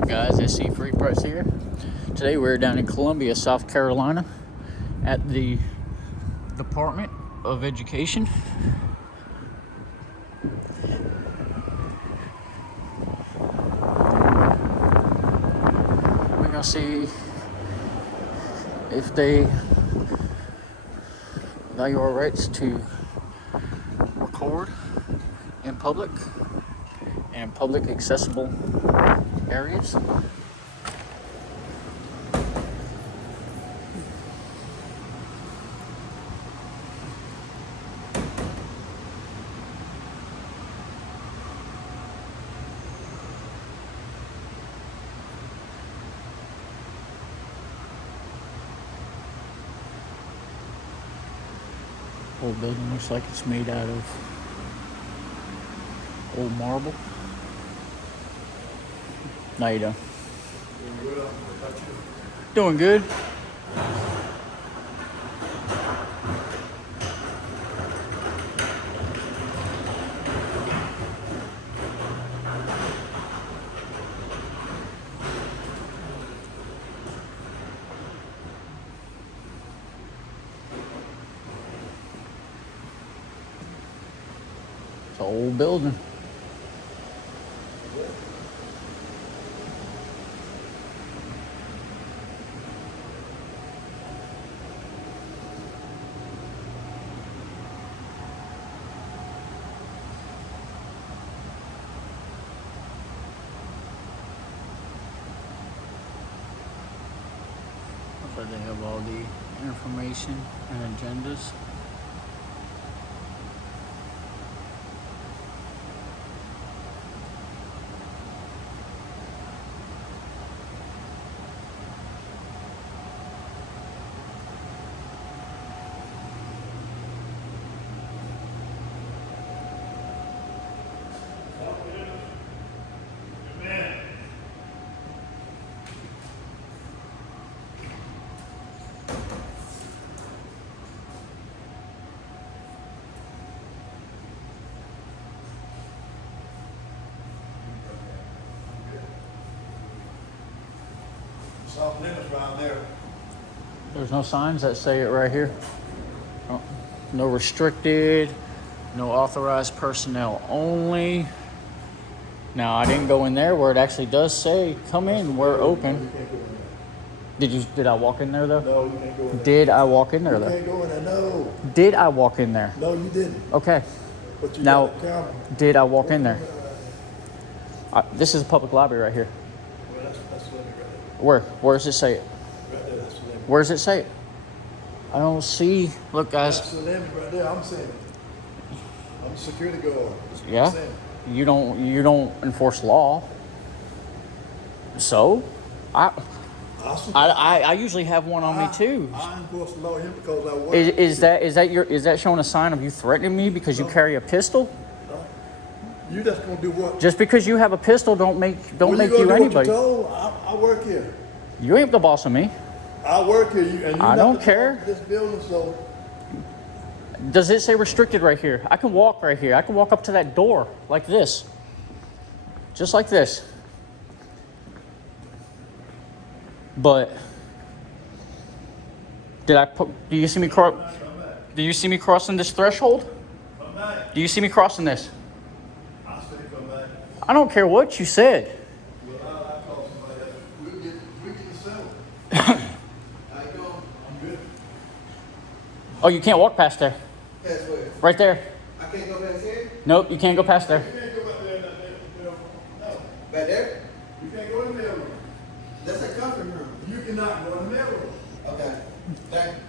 What's up, guys? SC Free Press here. Today we're down in Columbia, South Carolina at the Department of Education. We're gonna see if they value our rights to record in public and public accessible areas. Whole building looks like it's made out of old marble. How you doing? Doing good. It's an old building. So they have all the information and agendas. Off limits right there. There's no signs that say it right here. Oh, no restricted, no authorized personnel only. Now, I didn't go in there where it actually does say, come in, we're open. Did I walk in there though? No, you can't go in there. Did I walk in there You though? can't go in there, no. Did I walk in there? No, you didn't. Okay. But you Now, got a camera. did I walk in there? This is a public library right here. Well, that's the limit right there. Where does it say it? Right there, that's the limit. Where does it say it? I don't see. Look, guys. That's the limit right there, I'm saying. I'm a security guard. Yeah. I'm saying. You don't enforce law. So, I usually have one on me too. I enforce the law here because I work. Is that showing a sign of you threatening me because you carry a pistol? No. You just gonna do what? Just because you have a pistol don't make you gonna anybody. What you told? I work here. You ain't the boss of me. I work here, and you I not don't the care. boss of this building, so Does it say restricted right here? I can walk right here. I can walk up to that door like this. Just like this. But do you see me do you see me crossing this threshold? come back. Do you see me crossing this? I say come back. I don't care what you said. Well, I call somebody else. We get the settle. How you doing? I'm good. Oh, you can't walk past there. Past where? Right there. I can't go past here? Nope, you can't go past there. You can't go back there and that there. No. Back there? You can't go in the mail room. That's a conference room. You cannot go in the mail room. Okay. Thank you.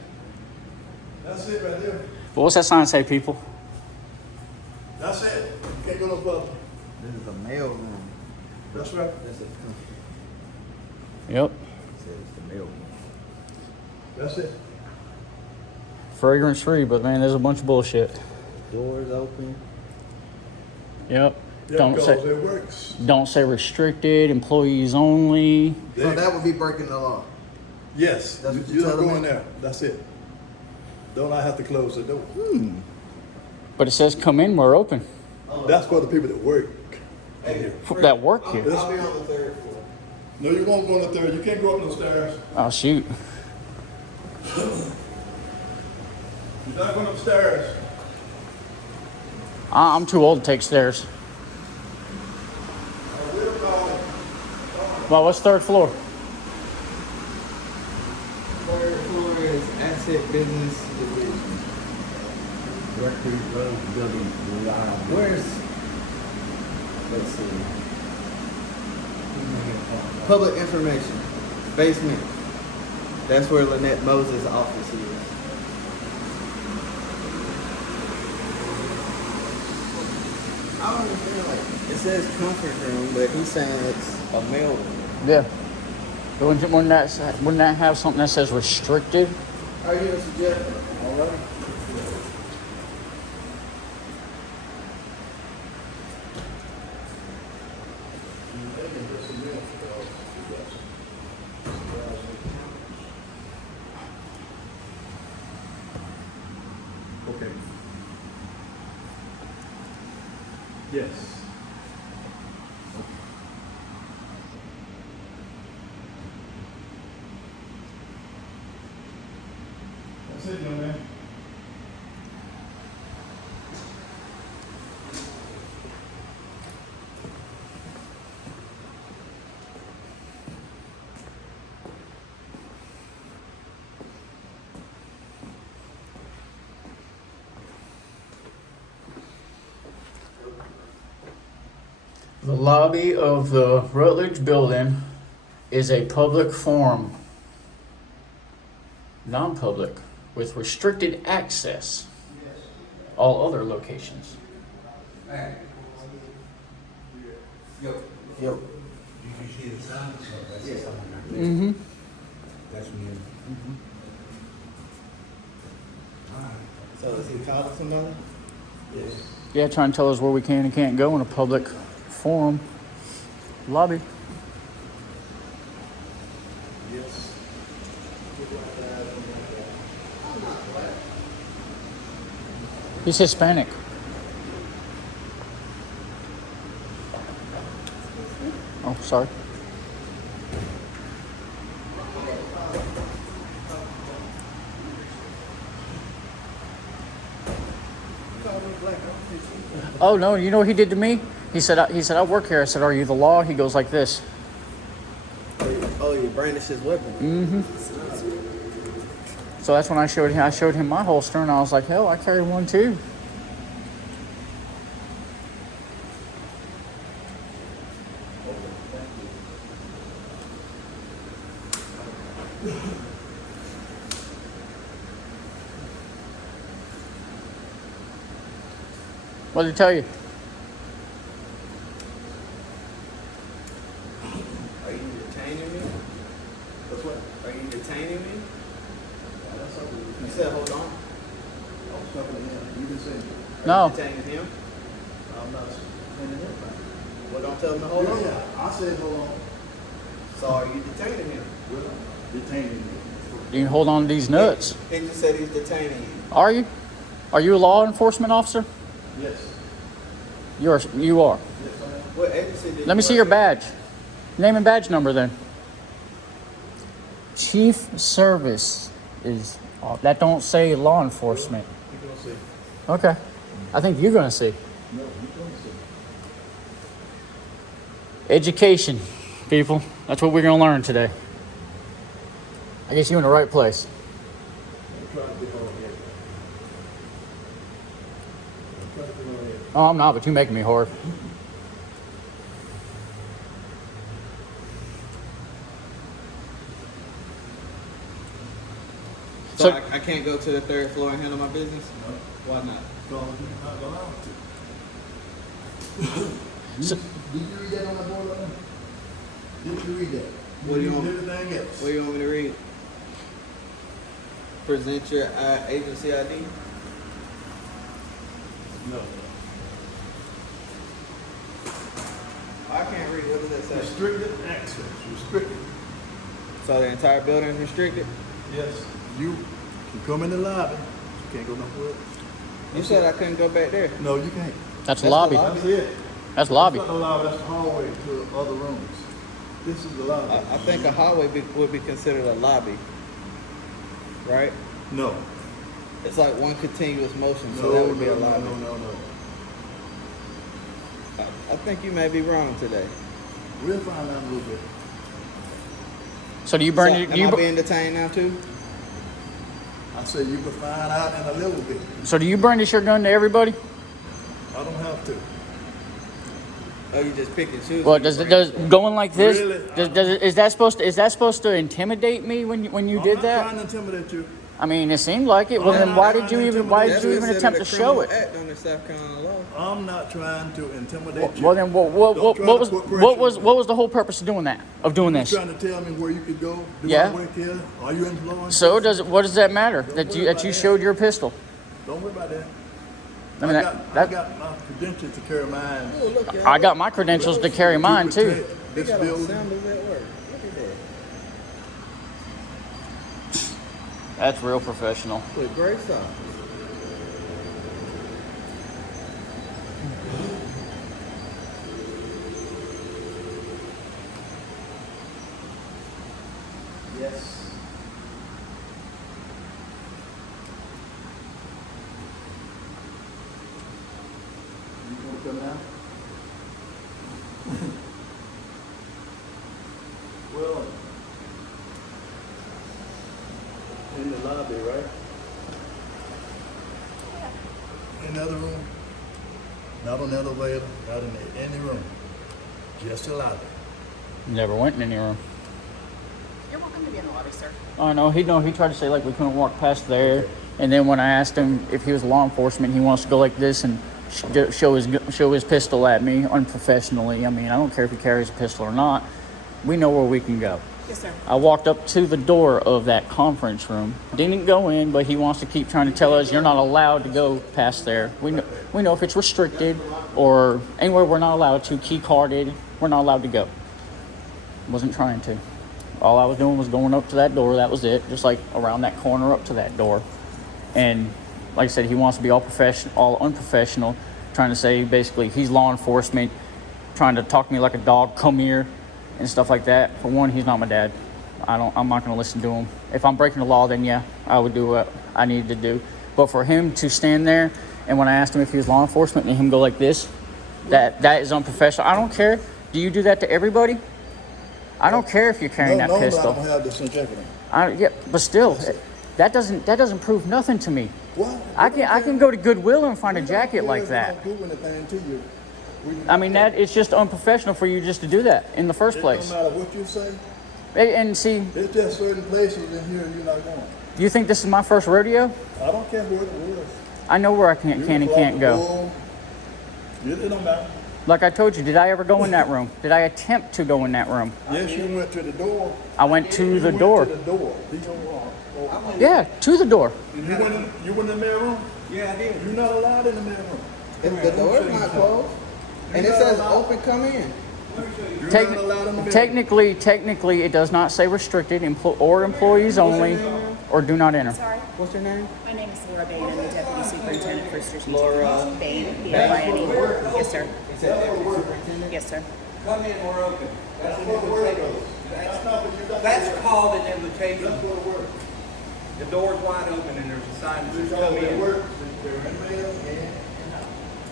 That's it right there. But what's that sign say, people? That's it. You can't go no further. This is a mail room. That's right. That's a conference. Yep. It says it's the mail room. That's it. Fragrance free, but man, there's a bunch of bullshit. Doors open. Yep. Yeah, Don't because say it works. don't say restricted, employees only. So that would be breaking the law. Yes. That's what you you don't telling go me? in there. That's it. Don't I have to close the door? But it says come in, we're open. That's for the people that work in here. That work here. I'll be on the third floor. No, you won't go up there. You can't go up those stairs. Oh, shoot. You're not going upstairs. I'm too old to take stairs. We'll call it. Well, what's third floor? Third floor is asset business division. Record road building reliable. Where's, let's see, public information, basement. That's where Lynette Moses' office is. I don't understand, like, it says comfort room, but he's saying it's a mail room. Yeah. Wouldn't that have something that says restricted? Are you a suggestion? All right. Okay. Yes. That's it, young man. The lobby of the Rutledge building is a public forum, non-public, with restricted access. All other locations. Yep. Yep. Did you see the sign? That's the sign. Mm-hmm. That's me. Alright. So is he calling somebody? Yes. Yeah, trying to tell us where we can and can't go in a public forum lobby. Yes. He's Hispanic. Oh, sorry. Oh no! You know what he did to me? He said, I work here." I said, "Are you the law?" He goes like this. Oh, you brandish his weapon. Mm-hmm. So that's when I showed him my holster, and I was like, "Hell, I carry one too." What did he tell you? Are you detaining me? That's what? Are you detaining me? That's something. You said hold on. I was talking to him. You didn't say. Are No. you detaining him? I'm not saying anything. Well, don't tell him to hold on. Yeah, I said hold on. So are you detaining him? Well, detaining me. You can hold on to these nuts. He just said he's detaining you. Are you? Are you a law enforcement officer? Yes. You are. Yes, I am. What agency did Let me see your badge. Name and badge number then. Chief Service is. That don't say law enforcement. You're gonna see. Okay. I think you're gonna see. No, you're gonna see. Education, people. That's what we're gonna learn today. I guess you're in the right place. I'm trying to be hard-headed. I'm trying to be hard-headed. Oh, I'm not, but you're making me hard. So I can't go to the third floor and handle my business? No. Why not? Because you're not allowed to. So- Did you read that on the board right now? Did you read that? What do you want? Everything else. What do you want me to read? Present your agency ID? No. I can't read. What does that say? Restricted access. Restricted. So the entire building is restricted? Yes. You can come in the lobby. You can't go nowhere else. You said I couldn't go back there. No, you can't. That's the lobby. lobby? That's it. That's lobby. That's not the lobby. That's the hallway to other rooms. This is the lobby. I think a hallway would be considered a lobby, right? No. It's like one continuous motion, so No, that would be a no, lobby. no. I think you may be wrong today. We'll find out a little bit. So do you burn So, it? am I being detained now too? I said you can find out in a little bit. So do you brandish your gun to everybody? I don't have to. Oh, you just pick and choose. Well, when you does bring does stuff. going like this? Really? Is that supposed to intimidate me when you I'm did not that? trying to intimidate you. I mean, it seemed like it. Well, I'm then not why trying did you to even intimidate you. That's attempt to considered a show it? criminal act under South Carolina law. I'm not trying to intimidate you. Well, then what Don't try to put pressure on me. what was the whole purpose of doing that? Of doing You this? trying to tell me where you could go? Do Yeah. I work here? Are you employed? So what does that matter that worry you about that. showed your pistol? Don't worry about that. I mean, I that got my credentials to carry mine. Oh, look, y'all. I got my credentials to carry mine too. They This got on building. sandals at work. Look at that. That's real professional. With great sauce. Yes. You gonna come now? Well, in the lobby, right? In the other room? Not on the elevator, not in any room. Just the lobby. Never went in any room. You're welcome to be in the lobby, sir. I know he tried to say like we couldn't walk past there, and then when I asked him if he was law enforcement, he wants to go like this and show his pistol at me unprofessionally. I mean, I don't care if he carries a pistol or not. We know where we can go. Yes, sir. I walked up to the door of that conference room. Didn't go in, but he wants to keep trying to tell us you're not allowed to go past there. We know if it's restricted or anywhere we're not allowed to, key carded, we're not allowed to go. Wasn't trying to. All I was doing was going up to that door. That was it. Just like around that corner up to that door. And like I said, he wants to be all professional, all unprofessional, trying to say basically he's law enforcement, trying to talk to me like a dog, come here, and stuff like that. For one, he's not my dad. I'm not going to listen to him. If I'm breaking the law, then yeah, I would do what I needed to do. But for him to stand there, and when I asked him if he was law enforcement, and him go like this, that is unprofessional. I don't care. Do you do that to everybody? I don't care if you're carrying that No, pistol. I don't have this in jacket on. Yeah, but still, that doesn't prove nothing to me. What? I can go to Goodwill and find a jacket like that. We don't prove anything to you. I mean, that it's just unprofessional for you just to do that in the first It place. don't matter what you say. And see, It's just certain places in here you're not going. you think this is my first rodeo? I don't care where it was. I know where I can and can't go. It don't matter. Like I told you, did I ever go in that room? Did I attempt to go in that room? Yes, you went to the door. I went to the You door. went to the door. Yeah, to the door. You went in the mail room? Yeah, I did. You're not allowed in the mail room. If the door's not closed, and it says open, come in. You're not allowed in the mail room. Technically, it does not say restricted or employees only or do not enter. Sorry. What's your name? My name is Laura Bain. I'm the Deputy Superintendent for Strategic. Laura Bain, B-A-I-N-E. Yes, sir. Is that Deputy Superintendent? Yes, sir. Come in, we're open. That's called an invitation. The door's wide open and there's a sign that says come in.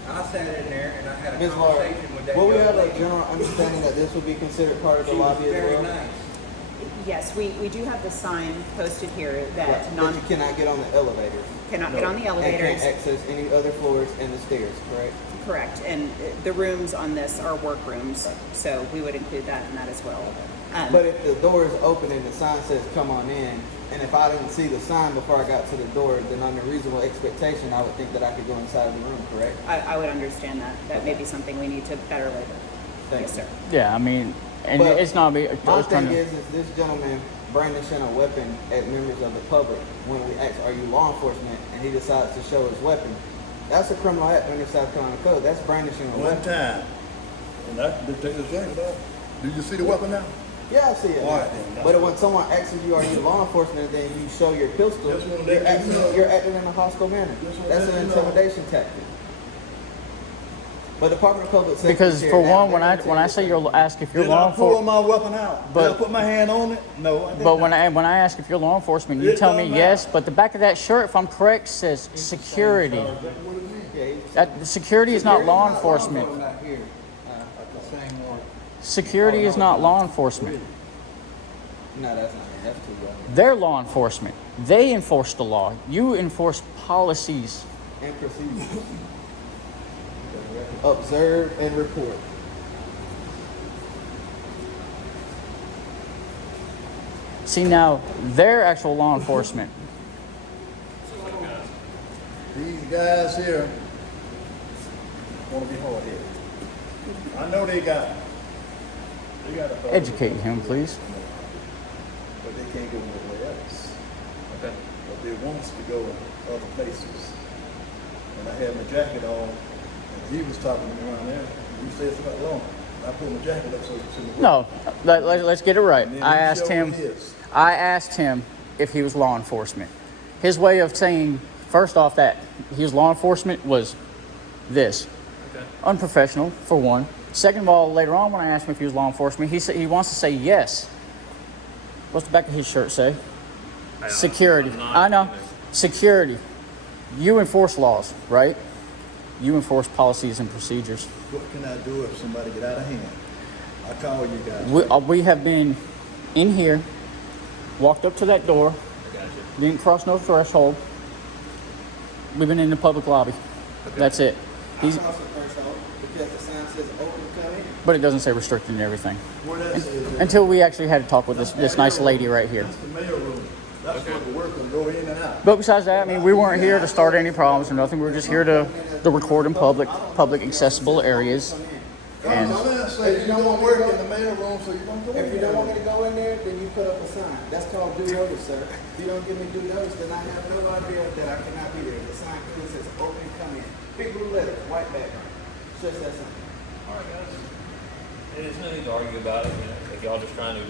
I sat in there and I had a Ms. Laura, conversation with that will we young have a lady. general understanding that this would be considered part of the She was lobby as very well? nice. Yes, we do have the sign posted here Right, that but you cannot get on the elevators. cannot get on the And elevators. can't access any other floors and the stairs, correct? Correct. And the rooms on this are work rooms, so we would include that in that as well. But if the door is open and the sign says come on in, and if I didn't see the sign before I got to the door, then under reasonable expectation, I would think that I could go inside of the room, correct? I would understand that. That may be something we need to better label. Thank Yes, you. sir. Yeah, I mean, and But it's not me. I My was trying thing to. is this gentleman brandishing a weapon at members of the public when we ask, are you law enforcement? And he decides to show his weapon. That's a criminal act under South Carolina code. That's brandishing a One weapon. time. And that, take the jacket off. Do you see the weapon now? Yeah, I see it. All now. right, then. But when someone asks you, are you law enforcement, then you show your pistol, Just wanna let you know. you're acting in a hostile manner. Just wanna That's let an you know. intimidation tactic. But Department of Public Safety. Because here for now, one, they're when I say you're ask if you're Did law I pull enforcement, my weapon out? But- Did I put my hand on it? No, I did but not. when I ask if you're law enforcement, you It tell me don't yes. matter. But the back of that shirt, if I'm correct, says security. What do you mean? Yeah, That security is not law enforcement. Not here. The same one. Security is not law enforcement. No, that's not here. That's too low. They're law enforcement. They enforce the law. You enforce policies. And procedures. Observe and report. See, now they're actual law enforcement. These guys here want to be hard headed. I know they got a Educate him, please. but they can't go nowhere else. Okay. But they want us to go other places. And I had my jacket on, and he was talking to me around there. He said it's about long. And I pulled my jacket up so he could see me. No, let's get it right. And then I he asked showed him. me his. I asked him if he was law enforcement. His way of saying, first off, that he was law enforcement was this. Okay. Unprofessional, for one. Second of all, later on when I asked him if he was law enforcement, he said he wants to say yes. What's the back of his shirt say? Security. I know. Security. You enforce laws, right? You enforce policies and procedures. What can I do if somebody get out of hand? I call you guys. We have been in here, walked up to that door, didn't cross no threshold. We've been in the public lobby. That's it. Because the sign says open come in. But it doesn't say restricted and everything. Where that says, Until we actually had to talk with this nice lady right here. that's the mail room. That's where the workers go in and out. But besides that, I mean, we weren't here to start any problems or nothing. We were just here to record in public accessible areas. And I'm gonna say you don't work in the mail room, so you don't go in If you there. don't want me to go in there, then you put up a sign. That's called due notice, sir. If you don't give me due notice, then I have no idea that I cannot be there. The sign clearly says open come in. Big blue letter, white background. Just that simple. All right, guys. There's no need to argue about it. You know, like y'all just trying to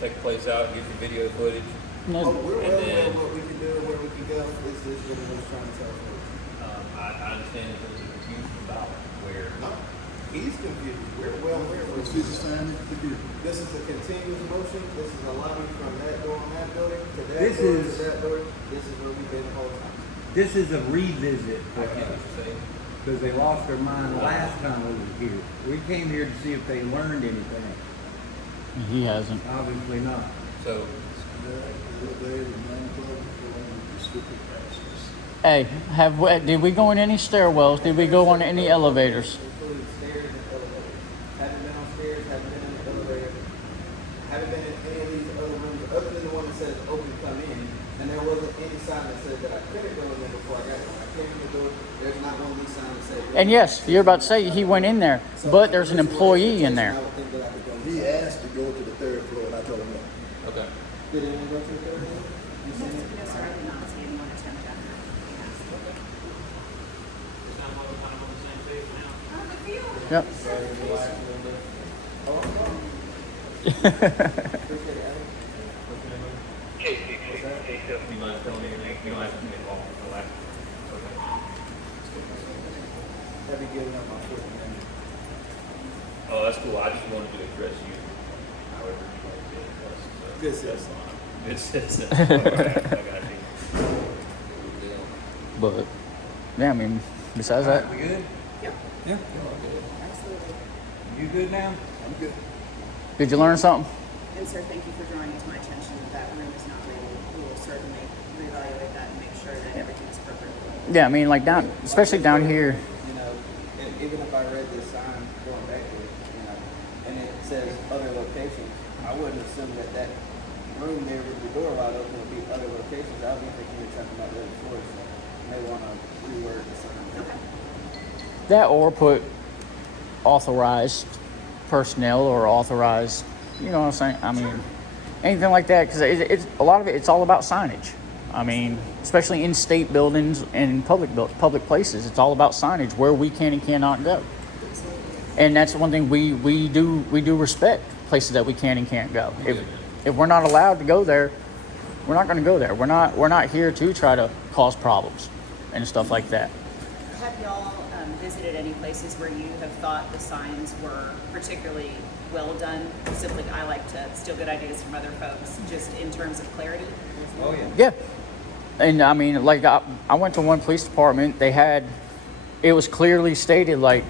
check the place out, get some video footage. Oh, no, we're And well aware then- of what we can do and where we can go. It's just what we're trying to tell you. I understand that there's a confusion about where. No, he's confused. We're well aware of Let's what see the sign at the computer. This is a continuous motion. This is a lobby from that door on that building to that This door is- to that door. This is where we've been the whole time. This is a revisit I for get him, what you're saying. because they lost their mind last time we were here. We came here to see if they learned anything. he hasn't. Obviously not. So, Hey, did we go in any stairwells? Did we go on any elevators? Including stairs and elevators. Haven't been on stairs, haven't been in the elevator, haven't been in any of these other rooms other than the one that says open come in. And there wasn't any sign that said that I couldn't go in there before I got there. When I came in the door, there's not one of these signs that said. And yes, you're about to say he went in there, but there's an employee in there. I would think that I could go He inside. asked to go to the third floor, and I told him no. okay. Did anyone go to the third floor? You seen it? No, sir, I did not see anyone attempt that. Yep. You mind telling me your name? You don't have to name all. Okay. Have you given up my foot? Oh, that's cool. I just wanted to address you however you want to address. So Good that's citizen. fine. Good citizen. Okay, I got you. But yeah, I mean, besides that, We good? Yep, Yeah. absolutely. You good now? I'm good. did you learn something? And sir, thank you for drawing it to my attention that that room is not ready. We will certainly reevaluate that and make sure that everything is appropriate. Yeah, I mean, like down, especially down here. You know, and even if I read this sign going back there, you know, and it says other locations, I wouldn't assume that that room there with the door wide open would be other locations. I would be thinking you're talking about the other floors. So you may want to reword the sign. That or put authorized personnel or authorized, you know what I'm saying? I mean, anything like that, because it's a lot of it. It's all about signage. I mean, especially in state buildings and public places, it's all about signage where we can and cannot go. And that's one thing we do respect places that we can and can't go. If we're not allowed to go there, we're not going to go there. We're not here to try to cause problems and stuff like that. Have y'all visited any places where you have thought the signs were particularly well done? Simply, I like to steal good ideas from other folks, just in terms of clarity. Oh, yeah. Yeah. And I mean, like, I went to one police department. It was clearly stated, like,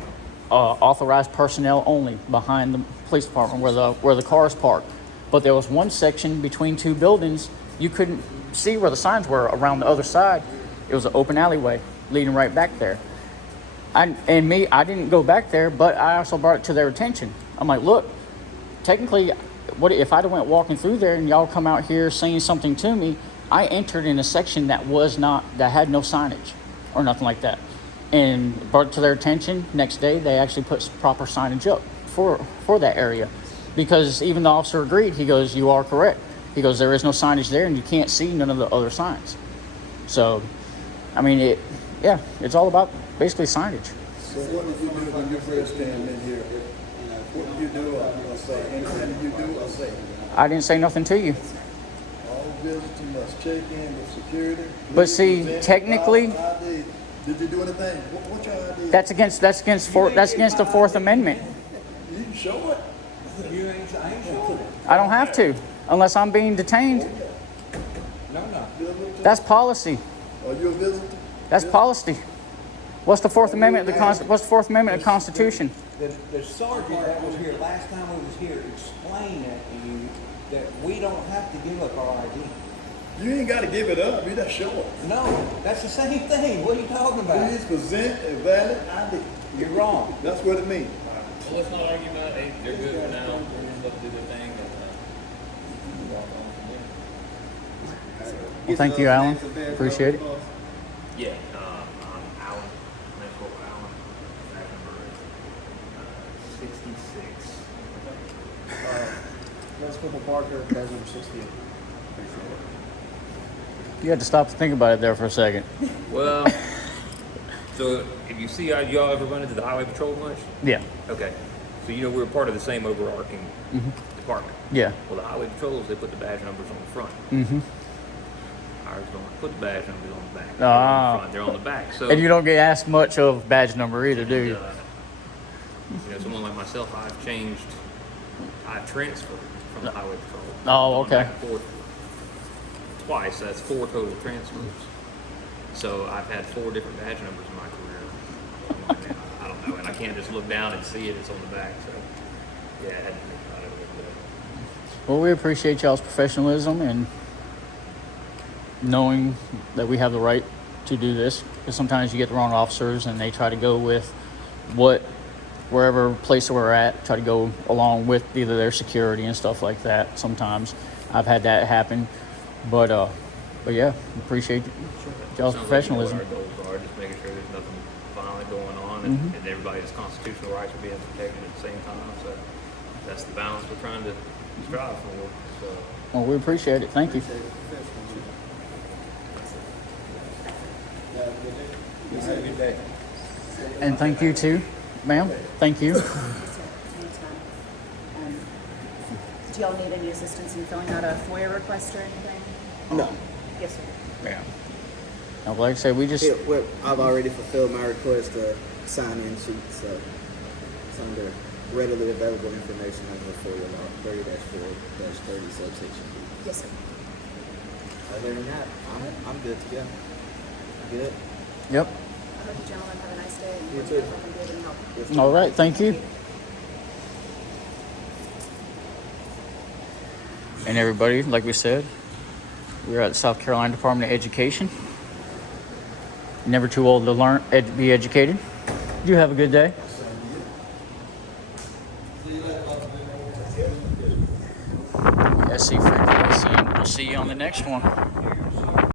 authorized personnel only behind the police department where the cars parked. But there was one section between two buildings. You couldn't see where the signs were around the other side. It was an open alleyway leading right back there. I didn't go back there, but I also brought it to their attention. I'm like, look, technically, what if I'd have went walking through there and y'all come out here saying something to me? I entered in a section that had no signage or nothing like that, and brought it to their attention. Next day, they actually put proper signage up for that area, because even the officer agreed. He goes, "You are correct." He goes, "There is no signage there, and you can't see none of the other signs." So, I mean, it's all about basically signage. So what did you do when you first came in here? What did you do or say? Anything did you do or say? I didn't say nothing to you. All visitors must check in with security. But see, Present technically, valid ID. Did you do anything? What's your ID? that's against the Fourth Amendment. You can show it. I ain't sure. I don't have to unless I'm being detained. No. That's policy. Are you a visitor? That's policy. What's the Fourth Amendment? What's the Fourth Amendment of the Constitution? The sergeant that was here last time we was here explained that to you, that we don't have to give up our ID. You ain't got to give it up. You just show it. No, that's the same thing. What are you talking about? Please present a valid ID. You're wrong. That's what it means. Well, let's not argue about it. They're good for now. They're just about to do their thing. And, walk on from there. Well, thank you, Alan. Appreciate it. Yeah, I'm Alan. Next door, Alan. That number is 66. Let's go to Parker, badge number 68. You had to stop to think about it there for a second. Well, so if you see, y'all ever run into the highway patrol much? Yeah. Okay. So you know we're part of the same overarching department. Yeah. Well, the highway patrols, they put the badge numbers on the front. Mm-hmm. Ours don't put the badge numbers on the back. Ah. They're on the front. They're on the back. So And you don't get asked much of badge number either, do you? Someone like myself, I've transferred from the highway patrol. Oh, Gone back okay. and forth twice. That's 4 total transfers. So I've had 4 different badge numbers in my career. I don't know, and I can't just look down and see it. It's on the back. So yeah, I had to think about it a little bit. Well, we appreciate y'all's professionalism and knowing that we have the right to do this. Because sometimes you get the wrong officers and they try to go with wherever place we're at, try to go along with either their security and stuff like that. Sometimes I've had that happen, but yeah, appreciate y'all's Sounds like professionalism. you know what our goals are, just making sure there's nothing violent going on, and everybody's constitutional rights are being protected at the same time. So that's the balance we're trying to strive for. So. Well, we appreciate it. Thank you. Have a good day. And thank you too, ma'am. Thank you. Anytime. Do y'all need any assistance in filling out a FOIA request or anything? No. Yes, sir. Yeah. Now, like I said, we just I've already fulfilled my request to sign in sheet, so it's under readily available information under FOIA law 30-4-30 subsection B. Yes, sir. Other than that, I'm good to go. Good. Yep. I hope you gentlemen have a nice day. You And too. if I can be able to help. All right. Thank you. And everybody, like we said, we're at the South Carolina Department of Education. Never too old to learn, be educated. You have a good day. SC Frequency, and we'll see you on the next one.